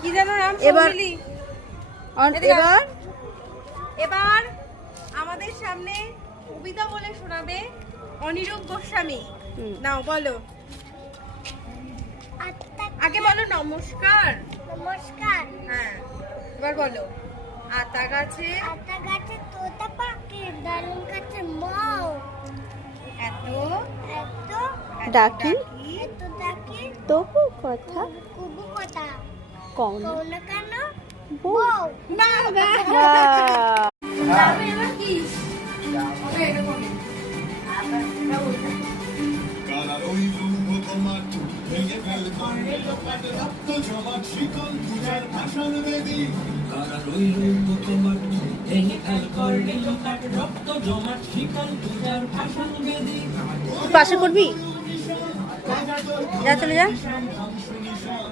কি যেন নাম? এবার এবার এবার আমাদের সামনে কবিতা বলে শোনাবে অনিরূপ গোস্বামী। নাও বলো, আগে বলো নমস্কার। নমস্কার। হ্যাঁ, এবার বলো আতা গাছে আতা গাছে তোতা পাখি, দারুণ গাছে মৌ, এত এত ডাকি এত ডাকি তবু কথা কুবু কথা, কম কৌন কেন বউ। না না। বাহ! এবার কি হবে? এটা বলো। এটা বলতে কারা রইল উপমাট ভেঙে ফেলবার লোপাট রক্ত জমাট শিকল পূজার ভাষণ বেদী কারা রইল উপমাট ভেঙে ফেলবার লোপাট রক্ত জমাট শিকল পূজার ভাষণ বেদী পাশে করবি, যা চলে যা। ধ্বংস নিশান